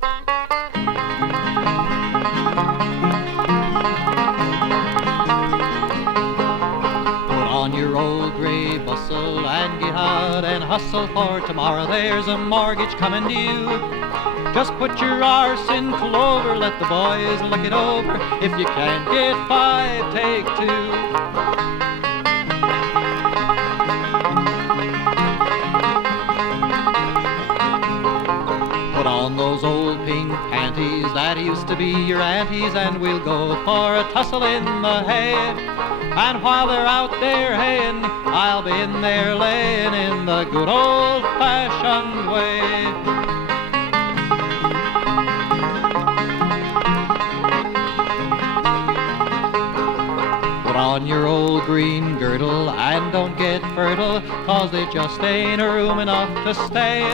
On your old gray bustle and get out and hustle, for tomorrow there's a mortgage coming due. Just put your arse in clover, let the boys look it over. If you can't get 5, take 2. Put on those old pink panties that used to be your aunties, and we'll go for a tussle in the hay. And while they're out there haying, I'll be in there laying in the good old-fashioned way. Put on your old green girdle and don't get fertile, 'cause there just ain't room enough to stay.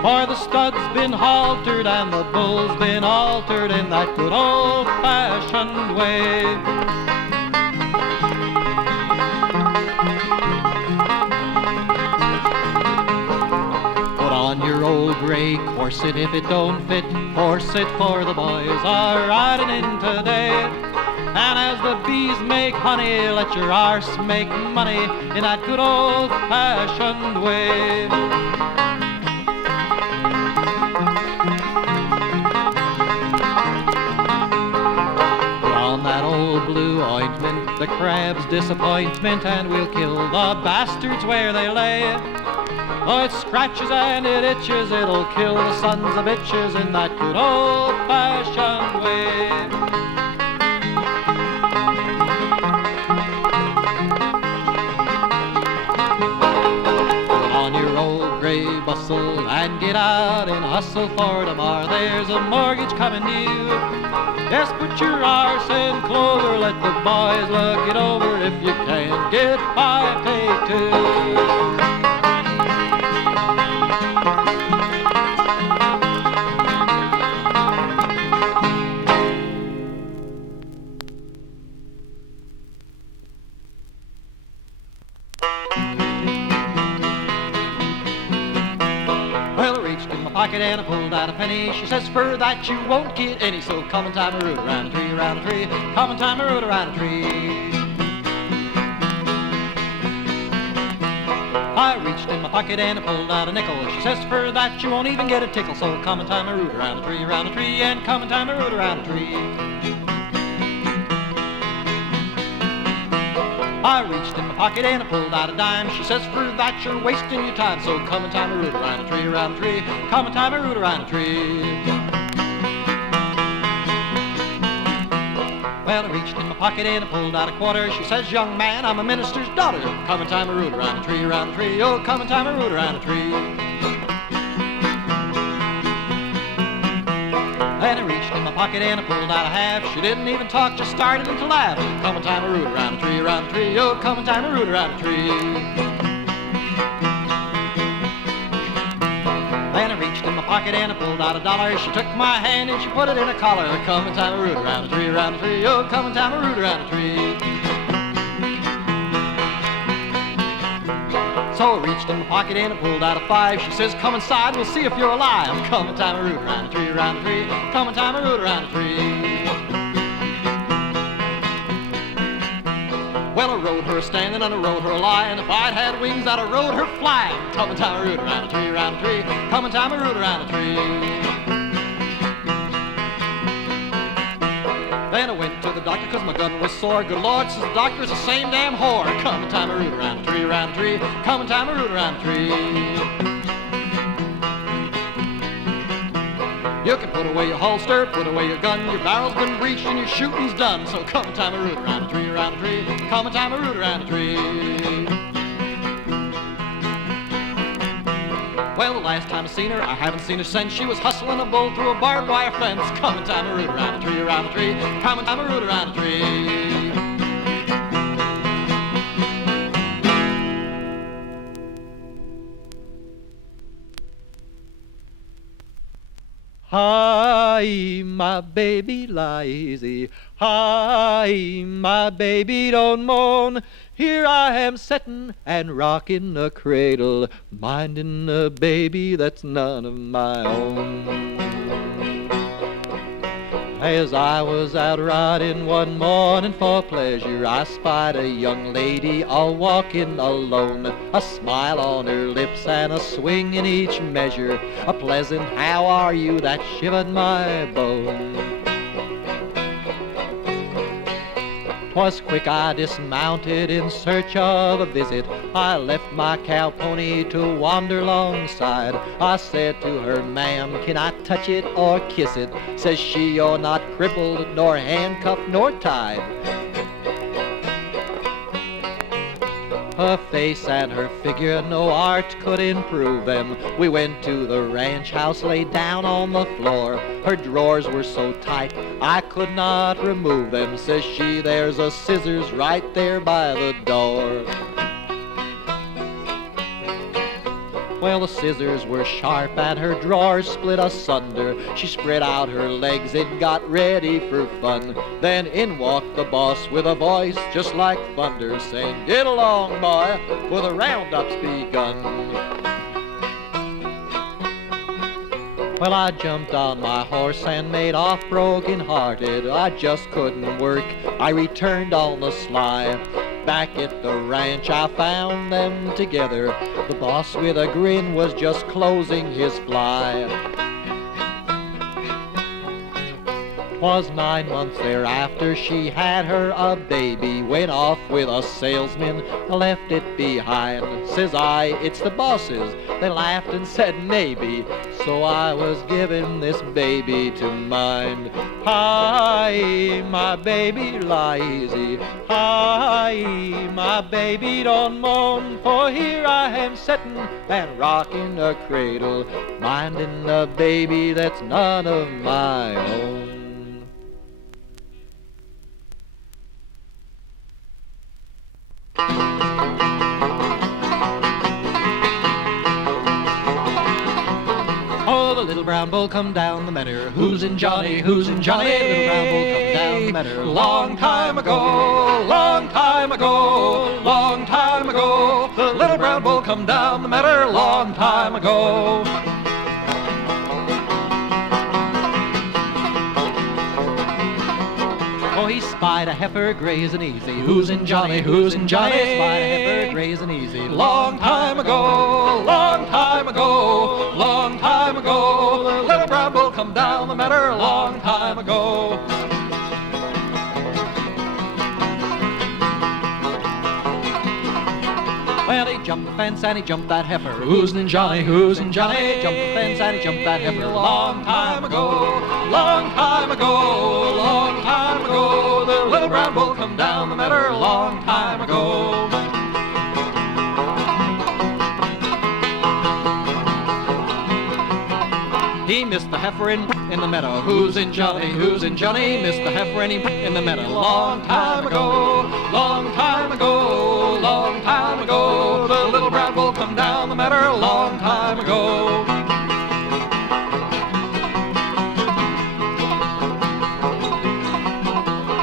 For the stud's been haltered and the bull's been altered in that good old-fashioned way. Put on your old gray corset, if it don't fit, force it, for the boys are riding in today. And as the bees make honey, let your arse make money in that good old-fashioned way. That old blue ointment, the crab's disappointment, and we'll kill the bastards where they lay. Oh, it scratches and it itches, it'll kill the sons of bitches in that good old-fashioned way. Put on your old gray bustle and get out and hustle, for tomorrow there's a mortgage coming due. Yes, put your arse in clover, let the boys look it over. If you can't get 5, take 2. Pocket and I pulled out a penny. She says, for that you won't get any, so come and tie me root around a tree, around a tree. Come and tie me root around a tree. I reached in my pocket and I pulled out a nickel. She says, for that you won't even get a tickle, so come and tie me root around a tree, around a tree, and come and tie me root around a tree. I reached in my pocket and I pulled out a dime. She says, for that you're wasting your time, so come and tie me root around a tree, around a tree. Come and tie me root around a tree. Well, I reached in my pocket and I pulled out a quarter. She says, young man, I'm a minister's daughter. Come and tie me root around a tree, around a tree. Oh, come and tie me root around a tree. Then I reached in my pocket and I pulled out a half. She didn't even talk, just started to laugh. Come and tie me root around a tree, around a tree. Oh, come and tie me root around a tree. Then I reached in my pocket and I pulled out $1. She took my hand and she put it in a collar. Come and tie me root around a tree, around a tree. Oh, come and tie me root around a tree. So I reached in my pocket and I pulled out a 5. She says, come inside, we'll see if you're alive. Come and tie me root around a tree, around a tree. Come and tie me root around a tree. Well, I rode her standing and I rode her lying. If I'd had wings, I'd have rode her flying. Come and tie me root around a tree, around a tree. Come and tie me root around a tree. Then I went to the doctor 'cause my gun was sore. Good Lord, says the doctor, is the same damn whore. Come and tie me root around a tree, around a tree. Come and tie me root around a tree. You can put away your holster, put away your gun. Your barrel's been breached and your shooting's done. So come and tie me root around a tree, around a tree. Come and tie me root around a tree. Well, the last time I seen her, I haven't seen her since. She was hustling a bull through a barbed wire fence. Come and tie me root around a tree, around a tree. Come and tie me root around a tree. Hi, my baby, lie easy. Hi, my baby, don't moan. Here I am settin' and rockin' the cradle, mindin' a baby that's none of my own. As I was out riding one morning for pleasure, I spied a young lady all walking alone, a smile on her lips and a swing in each measure, a pleasant "how are you" that shivered my bone. 'Twas quick I dismounted in search of a visit. I left my cow pony to wander alongside. I said to her, "Ma'am, can I touch it or kiss it?" Says she, "You're not crippled, nor handcuffed, nor tied." Her face and her figure, no art could improve them. We went to the ranch house, lay down on the floor. Her drawers were so tight, I could not remove them. Says she, "There's a scissors right there by the door." Well, the scissors were sharp and her drawers split asunder. She spread out her legs and got ready for fun. Then in walked the boss with a voice just like thunder, saying, "Get along, boy, for the roundup's begun." Well, I jumped on my horse and made off broken-hearted. I just couldn't work, I returned on the sly. Back at the ranch I found them together. The boss with a grin was just closing his fly. 'Twas 9 months thereafter she had her a baby. Went off with a salesman, left it behind. Says I, "It's the boss's." They laughed and said maybe. So I was giving this baby to mine. Hi, my baby, lie easy. Hi, my baby, don't moan. For here I am sitting and rocking a cradle, minding a baby that's none of my own. Oh, the little brown bull come down the meadow. Who's in Johnny? Who's in Johnny? The little brown bull come down the meadow. Long time ago, long time ago, long time ago. The little brown bull come down the meadow. Long time ago. Oh, he spied a heifer grazing easy. Who's in Johnny? Who's in Johnny? Spied a heifer grazing easy. Long time ago, long time ago, long time ago. The little brown bull come down the meadow. Long time ago. Well, he jumped the fence and he jumped that heifer. Who's in Johnny? Who's in Johnny? Jumped the fence and he jumped that heifer. Long time ago, long time ago, long time ago. The little brown bull come down the meadow. Long time ago. He missed the heifer in the meadow. Who's in Johnny? Who's in Johnny? Missed the heifer in the meadow. Long time ago, long time ago, long time ago. The little brown bull come down the meadow. Long time ago.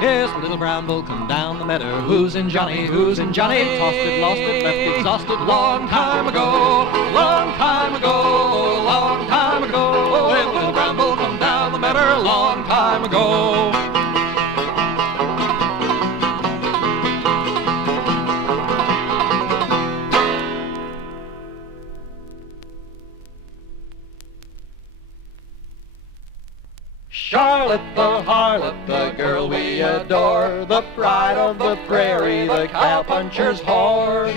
Yes, the little brown bull come down the meadow. Who's in Johnny? Who's in Johnny? Tossed it, lost it, left exhausted. Long time ago, long time ago, long time ago. The little brown bull come down the meadow. Long time ago. Charlotte the harlot, the girl we adore, the pride of the prairie, the cowpuncher's whore.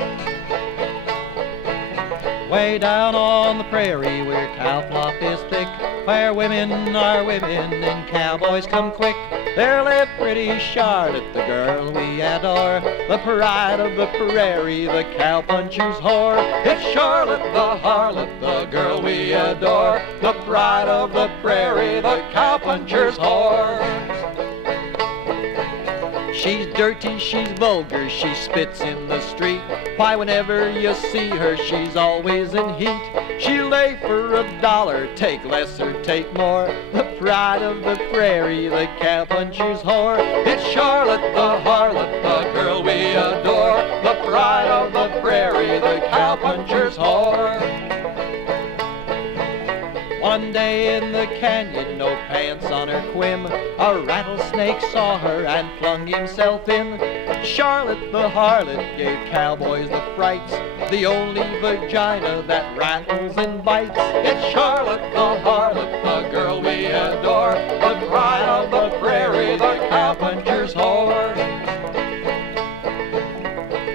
Way down on the prairie where cow flock is thick, where women are women and cowboys come quick, there lived pretty Charlotte, the girl we adore, the pride of the prairie, the cowpuncher's whore. It's Charlotte the harlot, the girl we adore, the pride of the prairie, the cowpuncher's whore. She's dirty, she's vulgar, she spits in the street. Why, whenever you see her, she's always in heat. She'll lay for $1, take less or take more. The pride of the prairie, the cowpuncher's whore. It's Charlotte the harlot, the girl we adore, the pride of the prairie, the cowpuncher's whore. One day in the canyon, no pants on her quim, a rattlesnake saw her and flung himself in. Charlotte the harlot gave cowboys the frights, the only vagina that rattles and bites. It's Charlotte the harlot, the girl we adore, the pride of the prairie, the cowpuncher's whore.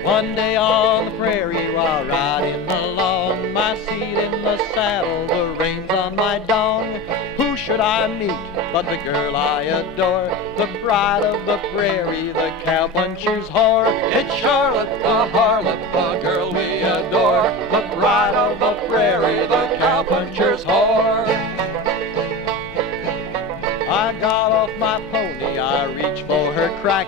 One day on the prairie, while riding along, my seat in the saddle, the reins on my dong. Who should I meet but the girl I adore, the pride of the prairie, the cowpuncher's whore? It's Charlotte the harlot, the girl we adore, the pride of the prairie, the cowpuncher's whore. I got off my pony, I reached for her crack.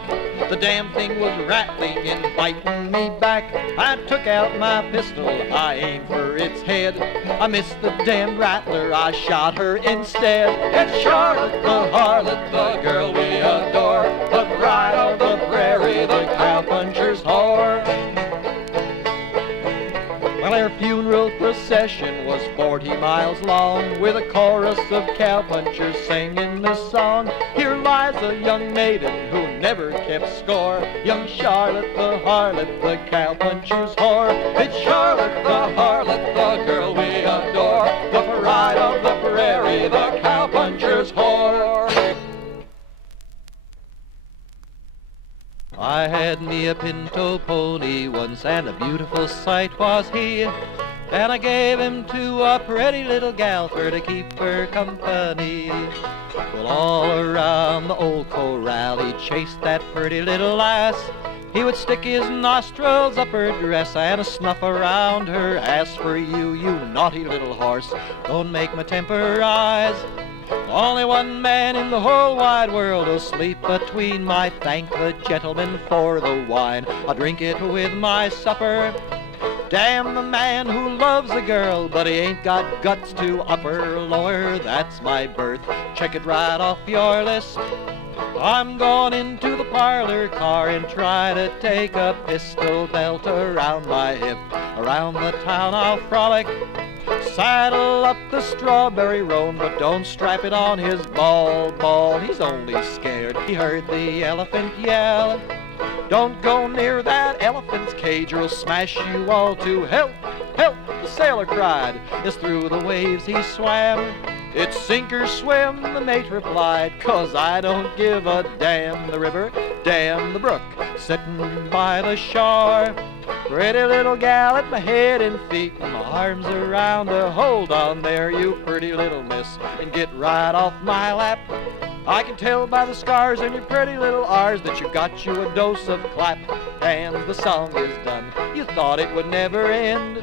The damn thing was rattling and biting me back. I took out my pistol, I aimed for its head. I missed the damn rattler, I shot her instead. It's Charlotte the harlot, the girl we adore, the pride of the prairie, the cowpuncher's whore. Well, their funeral procession was 40 miles long, with a chorus of cowpunchers singing this song. Here lies a young maiden who never kept score, young Charlotte the harlot, the cowpuncher's whore. It's Charlotte the harlot, the girl we adore, the pride of the prairie, the cowpuncher's whore. I had me a pinto pony once, and a beautiful sight was he, and I gave him to a pretty little gal for to keep her company. Well, all around the old corral he chased that pretty little lass. He would stick his nostrils up her dress and snuff around her ass. For you, you naughty little horse, don't make my temper rise. Only one man in the whole wide world will sleep between my thank the gentleman for the wine. I'll drink it with my supper. Damn the man who loves a girl, but he ain't got guts to upper lower. That's my birth. Check it right off your list. I'm going into the parlor car and try to take a pistol belt around my hip. Around the town I'll frolic. Saddle up the strawberry roan, but don't strap it on his ball. He's only scared. He heard the elephant yell. Don't go near that elephant's cage or he'll smash you all to help. Help, the sailor cried, as through the waves he swam. It's sink or swim, the mate replied, 'cause I don't give a damn the river, damn the brook, sitting by the shore. Pretty little gal at my head and feet, and my arms around her. Hold on there, you pretty little miss, and get right off my lap. I can tell by the scars on your pretty little R's that you got you a dose of clap. And the song is done, you thought it would never end.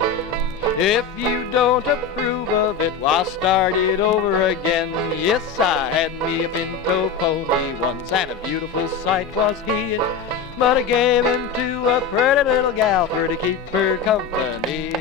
If you don't approve of it, well, I'll start it over again. Yes, I had me a pinto pony once, and a beautiful sight was he. But I gave him to a pretty little gal for to keep her company.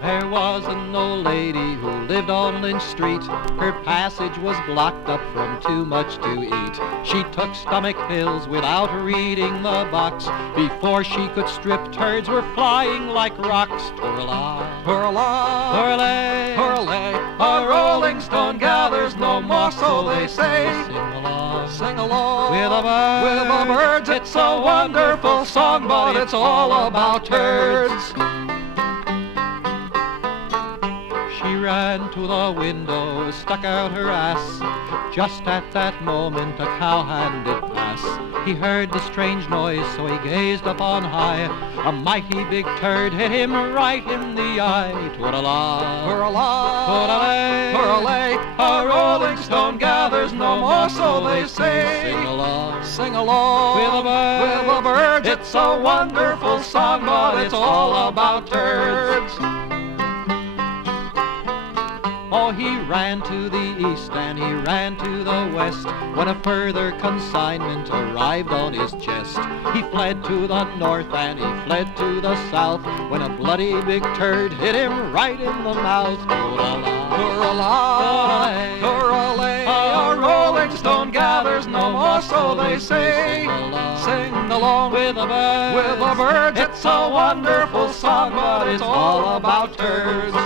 There was an old lady who lived on Lynch Street. Her passage was blocked up from too much to eat. She took stomach pills without reading the box. Before she could strip, turds were flying like rocks. Twirl-a, twirl-a, twirl-a, twirl-a. A rolling stone gathers no more, so they say. Sing along with the birds. It's a wonderful song, but it's all about turds. She ran to the window, stuck out her ass. Just at that moment a cowhand did pass. He heard the strange noise, so he gazed up on high. A mighty big turd hit him right in the eye. Twirl-a, twirl-a, twirl-a, twirl-a. A rolling stone gathers no more, so they say. Sing along with the birds. It's a wonderful song, but it's all about turds. Oh, he ran to the east and he ran to the west, when a further consignment arrived on his chest. He fled to the north and he fled to the south, when a bloody big turd hit him right in the mouth. Twirl-a, twirl-a, twirl-a. A rolling stone gathers no more, so they say. Sing along with the birds. It's a wonderful song, but it's all about turds.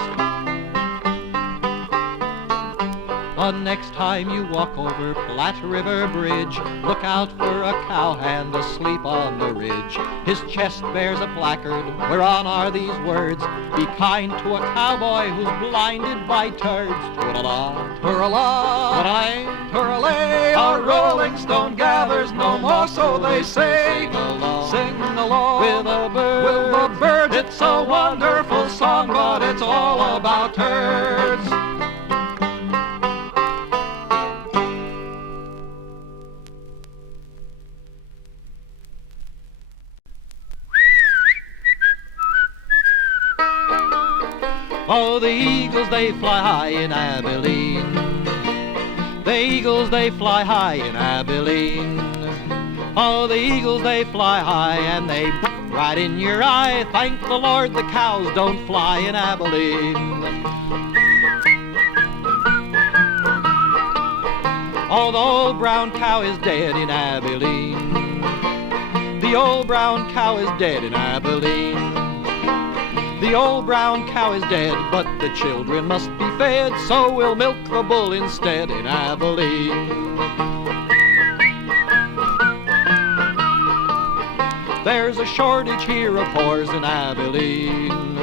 The next time you walk over Platte River Bridge, look out for a cowhand asleep on the ridge. His chest bears a placard whereon are these words: be kind to a cowboy who's blinded by turds. Twirl-a-la, Twirl-a-la, twirl-a-lay, a rolling stone gathers no more, so they say. Sing along with the birds. It's a wonderful song, but it's all about turds. Oh, the eagles, they fly high in Abilene. The eagles, they fly high in Abilene. Oh, the eagles, they fly high and they right in your eye. Thank the Lord the cows don't fly in Abilene. Oh, the old brown cow is dead in Abilene. The old brown cow is dead in Abilene. The old brown cow is dead, but the children must be fed, so we'll milk the bull instead in Abilene. There's a shortage here of whores in Abilene.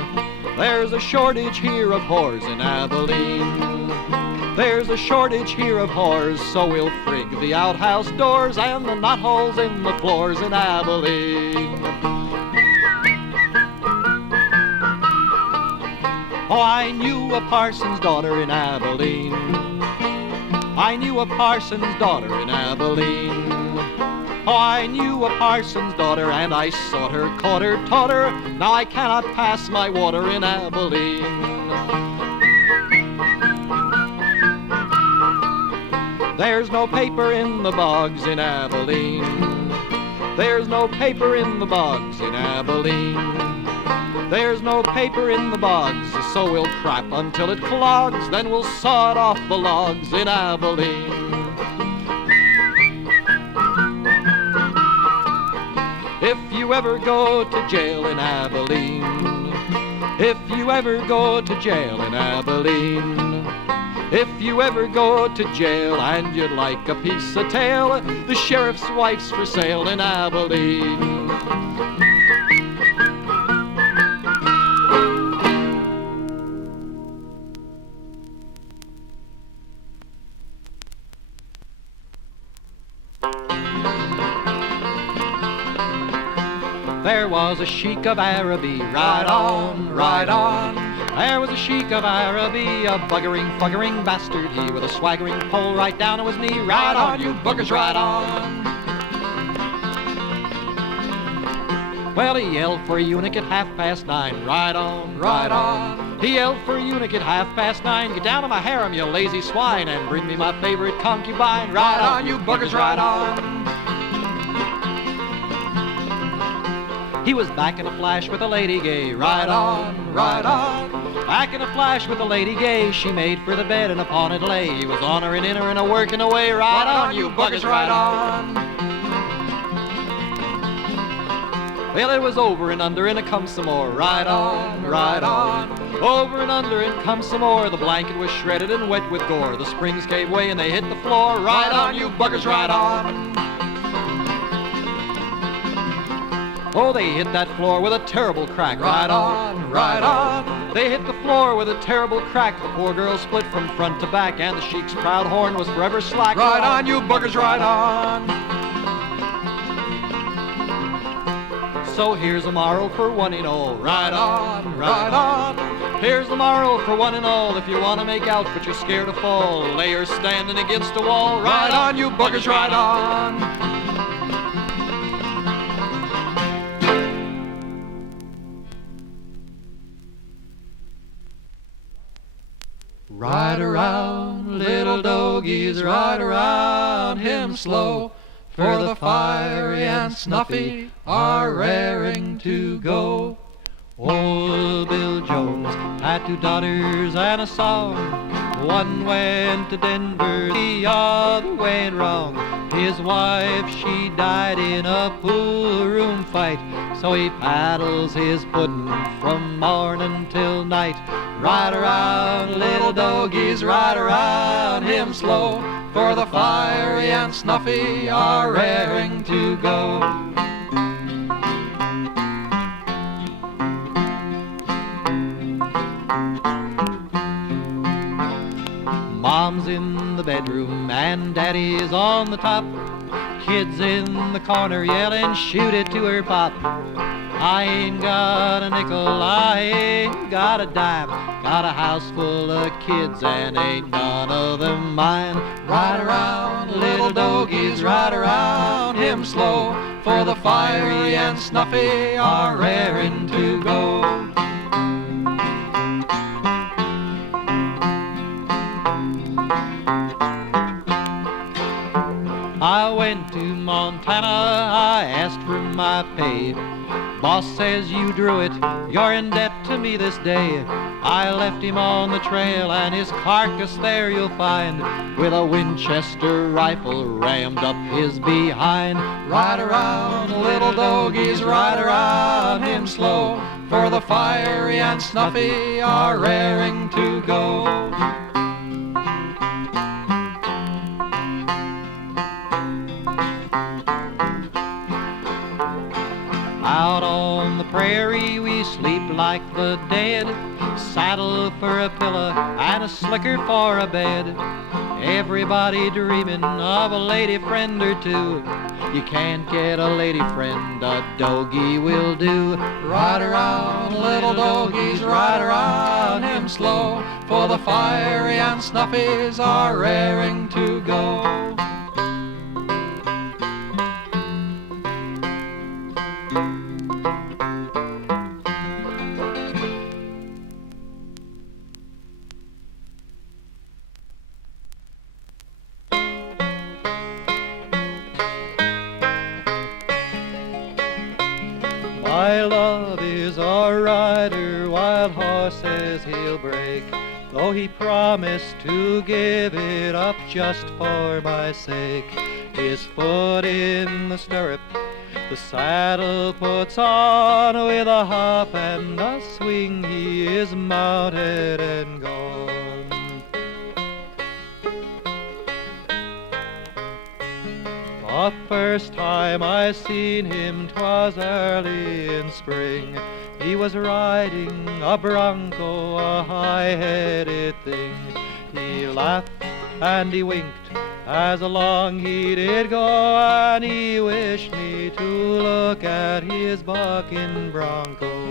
There's a shortage here of whores in Abilene. There's a shortage here of whores, so we'll frig the outhouse doors and the knotholes in the floors in Abilene. Oh, I knew a parson's daughter in Abilene. I knew a parson's daughter in Abilene. Oh, I knew a parson's daughter, and I sought her, caught her, taught her. Now I cannot pass my water in Abilene. There's no paper in the bogs in Abilene. There's no paper in the bogs in Abilene. There's no paper in the bogs, so we'll crap until it clogs, then we'll saw it off the logs in Abilene. If you ever go to jail in Abilene, if you ever go to jail in Abilene, if you ever go to jail and you'd like a piece of tail, the sheriff's wife's for sale in Abilene. There was a sheik of Araby, Ride on, ride on. There was a sheik of Araby, a buggering, fuggering bastard, he with a swaggering pole right down on his knee. Ride on, you buggers, ride on. Well, he yelled for a eunuch at 9:30. Ride on, ride on. He yelled for a eunuch at 9:30. Get down to my harem, you lazy swine, and bring me my favorite concubine. Ride on, you buggers, ride on. He was back in a flash with a lady gay. Ride on, ride on. Back in a flash with a lady gay. She made for the bed and upon it lay. He was on her and in her and a working away. Ride on, you buggers, ride on. Well, it was over and under and a come some more. Ride on, ride on. Over and under and come some more. The blanket was shredded and wet with gore. The springs gave way and they hit the floor. Ride on, you buggers, ride on. Oh, they hit that floor with a terrible crack. Ride on, ride on. They hit the floor with a terrible crack. The poor girl split from front to back, and the sheik's proud horn was forever slack. Ride on, you buggers, ride on. So here's a moral for one and all. Ride on, ride on. Here's the moral for one and all. If you want to make out but you're scared to fall, lay her standing against a wall. Ride on, you buggers, ride on. Ride around, little dogies, ride around him slow, for the fiery and snuffy are raring to go. Old Bill Jones had 2 daughters and a son. One went to Denver, the other went wrong. His wife, she died in a pool room fight, so he paddles his puddin' from morning till night. Ride around, little dogies, ride around him slow, for the fiery and snuffy are raring to go. Mom's in the bedroom and Daddy's on the top. Kids in the corner yelling, shoot it to her pop. I ain't got a nickel, I ain't got a dime. Got a house full of kids and ain't none of them mine. Ride around, little dogies, ride around him slow, for the fiery and snuffy are raring to go. I went to Montana, I asked for my pay. Boss says you drew it, you're in debt to me this day. I left him on the trail and his carcass there you'll find, with a Winchester rifle rammed up his behind. Ride around, little dogies, ride around him slow, for the fiery and snuffy are raring to go. Out on the prairie we sleep like the dead, saddle for a pillow and a slicker for a bed. Everybody dreaming of a lady friend or two. You can't get a lady friend, a dogie will do. Ride around, little dogies, ride around him slow, for the fiery and snuffies are raring to go. My love is a rider, wild horses he'll break, though he promised to give it up just for my sake. His foot in the stirrup, the saddle puts on, with a hop and a swing he is mounted and gone. The first time I seen him 'twas early in spring. He was riding a bronco, a high-headed thing. He laughed and he winked as along he did go, and he wished me to look at his bucking bronco.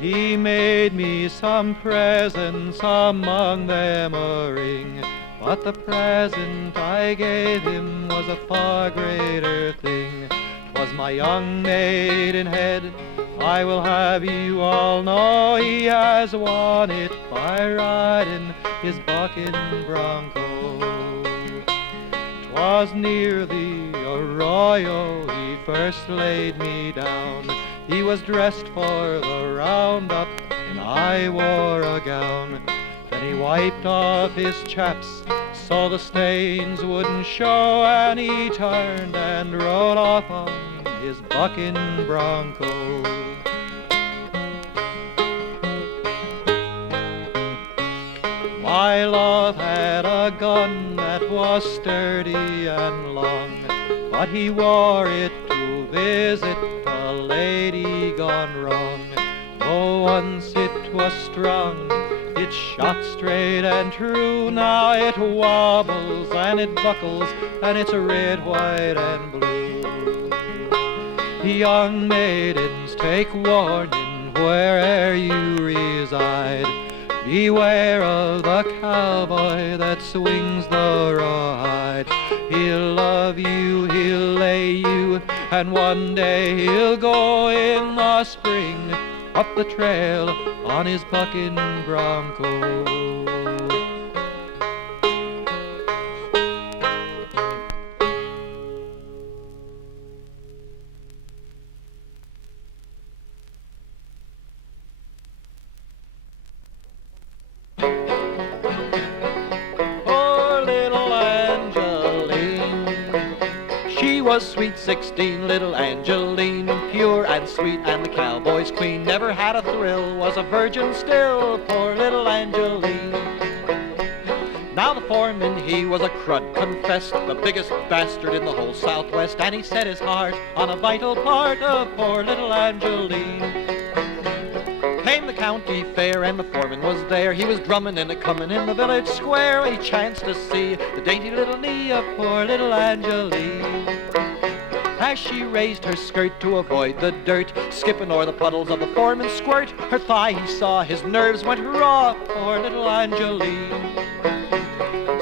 He made me some presents, among them a ring, but the present I gave him was a far greater thing. 'Twas my young maidenhead, I will have you all know. He has won it by riding his bucking bronco. 'Twas near the arroyo he first laid me down. He was dressed for the roundup and I wore a gown. Then he wiped off his chaps so the stains wouldn't show, and he turned and rode off on his bucking bronco. My love had a gun that was sturdy and long, but he wore it to visit a lady gone wrong. Oh, once it was strong, it shot straight and true. Now it wobbles and it buckles, and it's red, white, and blue. Young maidens, take warning where'er you reside. Beware of the cowboy that swings the rawhide. He'll love you, he'll lay you, and one day he'll go in the spring up the trail on his bucking bronco. She was sweet 16, little Angeline, pure and sweet, and the cowboy's queen. Never had a thrill, was a virgin still, poor little Angeline. Now the foreman, he was a crud confessed, the biggest bastard in the whole Southwest, and he set his heart on a vital part of poor little Angeline. Came the county fair and the foreman was there. He was drumming and a-coming in the village square when he chanced to see the dainty little knee of poor little Angeline. As she raised her skirt to avoid the dirt, skipping o'er the puddles of the foreman's squirt, her thigh he saw, his nerves went raw, poor little Angeline.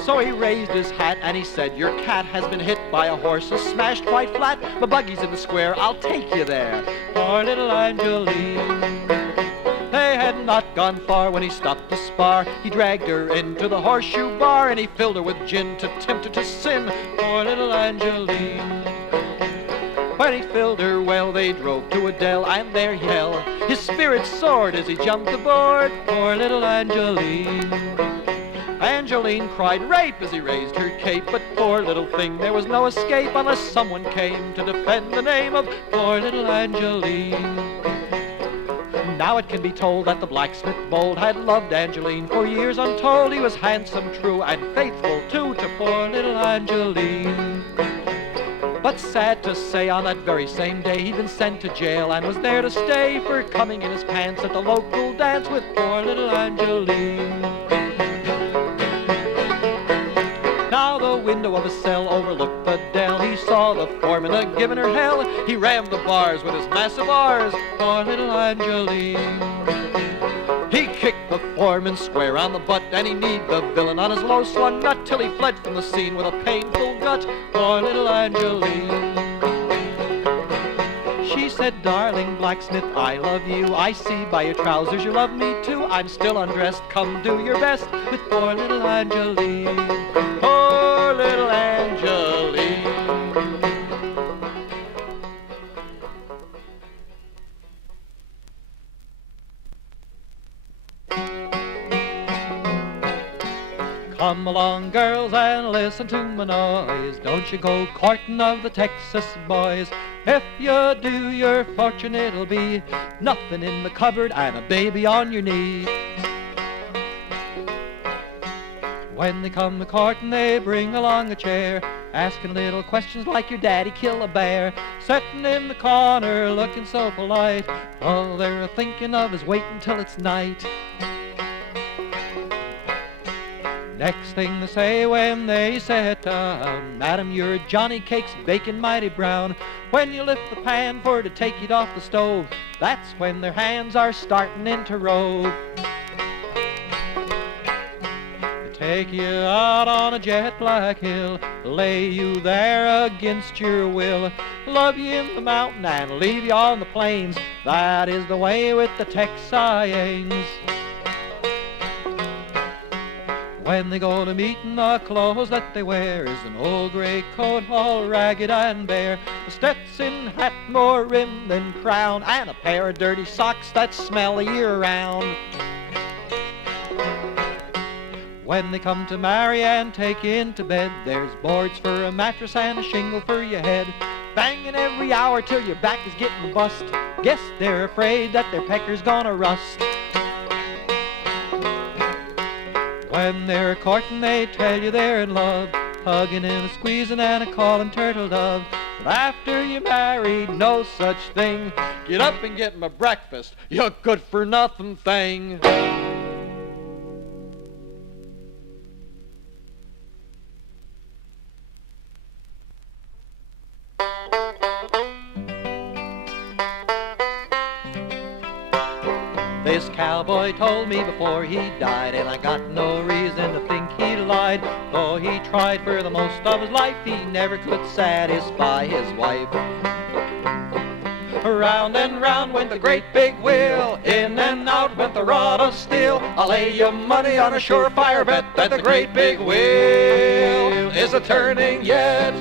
So he raised his hat and he said, your cat has been hit by a horse, smashed quite flat. My buggy's in the square, I'll take you there, poor little Angeline. They had not gone far when he stopped to spar. He dragged her into the horseshoe bar and he filled her with gin to tempt her to sin, poor little Angeline. When he filled her well, they drove to a dell, and there he fell. His spirits soared as he jumped aboard, poor little Angeline. Angeline cried rape as he raised her cape, but poor little thing, there was no escape unless someone came to defend the name of poor little Angeline. Now it can be told that the blacksmith bold had loved Angeline for years untold. He was handsome, true, and faithful too to poor little Angeline. But sad to say, on that very same day he'd been sent to jail and was there to stay for coming in his pants at the local dance with poor little Angeline. Now the window of his cell overlooked the dell. He saw the foreman a-giving her hell. He rammed the bars with his massive R's, poor little Angeline. He kicked the foreman square on the butt, and he kneed the villain on his low-slung nut till he fled from the scene with a painful gut, poor little Angeline. She said, darling blacksmith, I love you. I see by your trousers you love me too. I'm still undressed, come do your best with poor little Angeline. Poor little Angeline. Come along, girls, and listen to my noise. Don't you go courting of the Texas boys. If you do, your fortune it'll be nothing in the cupboard and a baby on your knee. When they come a-courting, they bring along a chair, asking little questions like your daddy kill a bear. Sitting in the corner, looking so polite, all they're thinking of is waiting till it's night. Next thing they say when they sit down, Madam, your Johnny cake's baking mighty brown. When you lift the pan for to take it off the stove, that's when their hands are starting into row. They take you out on a jet black hill, lay you there against your will, love you in the mountain and leave you on the plains. That is the way with the Texans. When they go to meeting, the clothes that they wear is an old gray coat all ragged and bare, a Stetson hat more rim than crown, and a pair of dirty socks that smell a year round. When they come to marry and take you into bed, there's boards for a mattress and a shingle for your head, banging every hour till your back is getting bust. Guess they're afraid that their pecker's gonna rust. When they're courting, they tell you they're in love, hugging and a squeezing and a calling turtle dove. But after you're married, no such thing. Get up and get my breakfast, you good-for-nothing thing. This cowboy told me before he died, and I got no reason to think he lied. Though he tried for the most of his life, he never could satisfy his wife. Round and round went the great big wheel, in and out went the rod of steel. I'll lay you money on a surefire bet that the great big wheel is a-turning yet.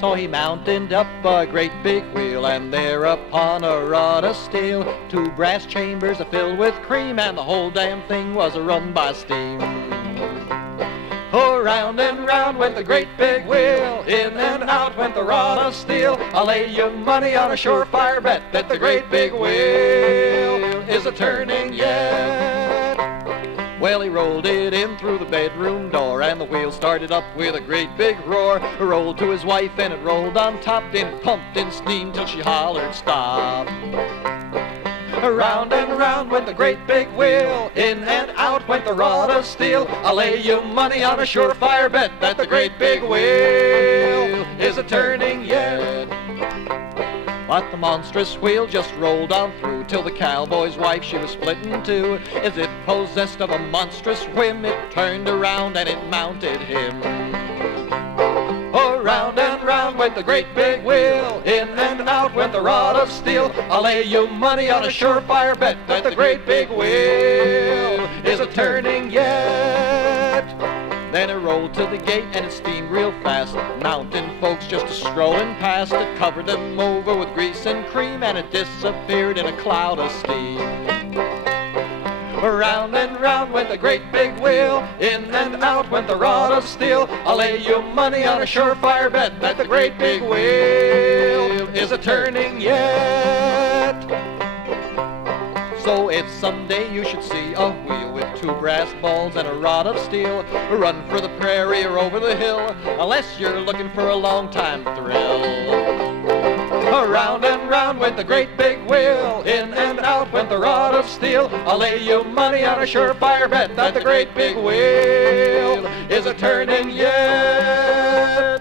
So he mounted up a great big wheel, and there upon a rod of steel, two brass chambers filled with cream, and the whole damn thing was run by steam. Oh, round and round went the great big wheel, in and out out went the rod of steel. I'll lay you money on a surefire bet that the great big wheel is a turning yet. Well, he rolled it in through the bedroom door, and the wheel started up with a great big roar. It rolled to his wife, and it rolled on top, then pumped in steam till she hollered, "Stop!" Around and around went the great big wheel, in and out went the rod of steel. I'll lay you money on a surefire bet that the great big wheel is a turning yet. But the monstrous wheel just rolled on through till the cowboy's wife, she was split in two. As if possessed of a monstrous whim, it turned around and it mounted him. Around and round went the great big wheel, in and out went the rod of steel. I'll lay you money on a surefire bet that the great big wheel is a turning yet. Then it rolled to the gate and it steamed real fast. Mountain folks just a-strolling past. It covered them over with grease and cream, and it disappeared in a cloud of steam. Around and round went the great big wheel, in and out went the rod of steel. I'll lay you money on a surefire bet that the great big wheel is a turning yet. So if someday you should see a wheel with two brass balls and a rod of steel, run for the prairie or over the hill, unless you're looking for a long time thrill. Around and round went the great big wheel, in and out went the rod of steel. I'll lay you money on a surefire bet that the great big wheel is a turning yet.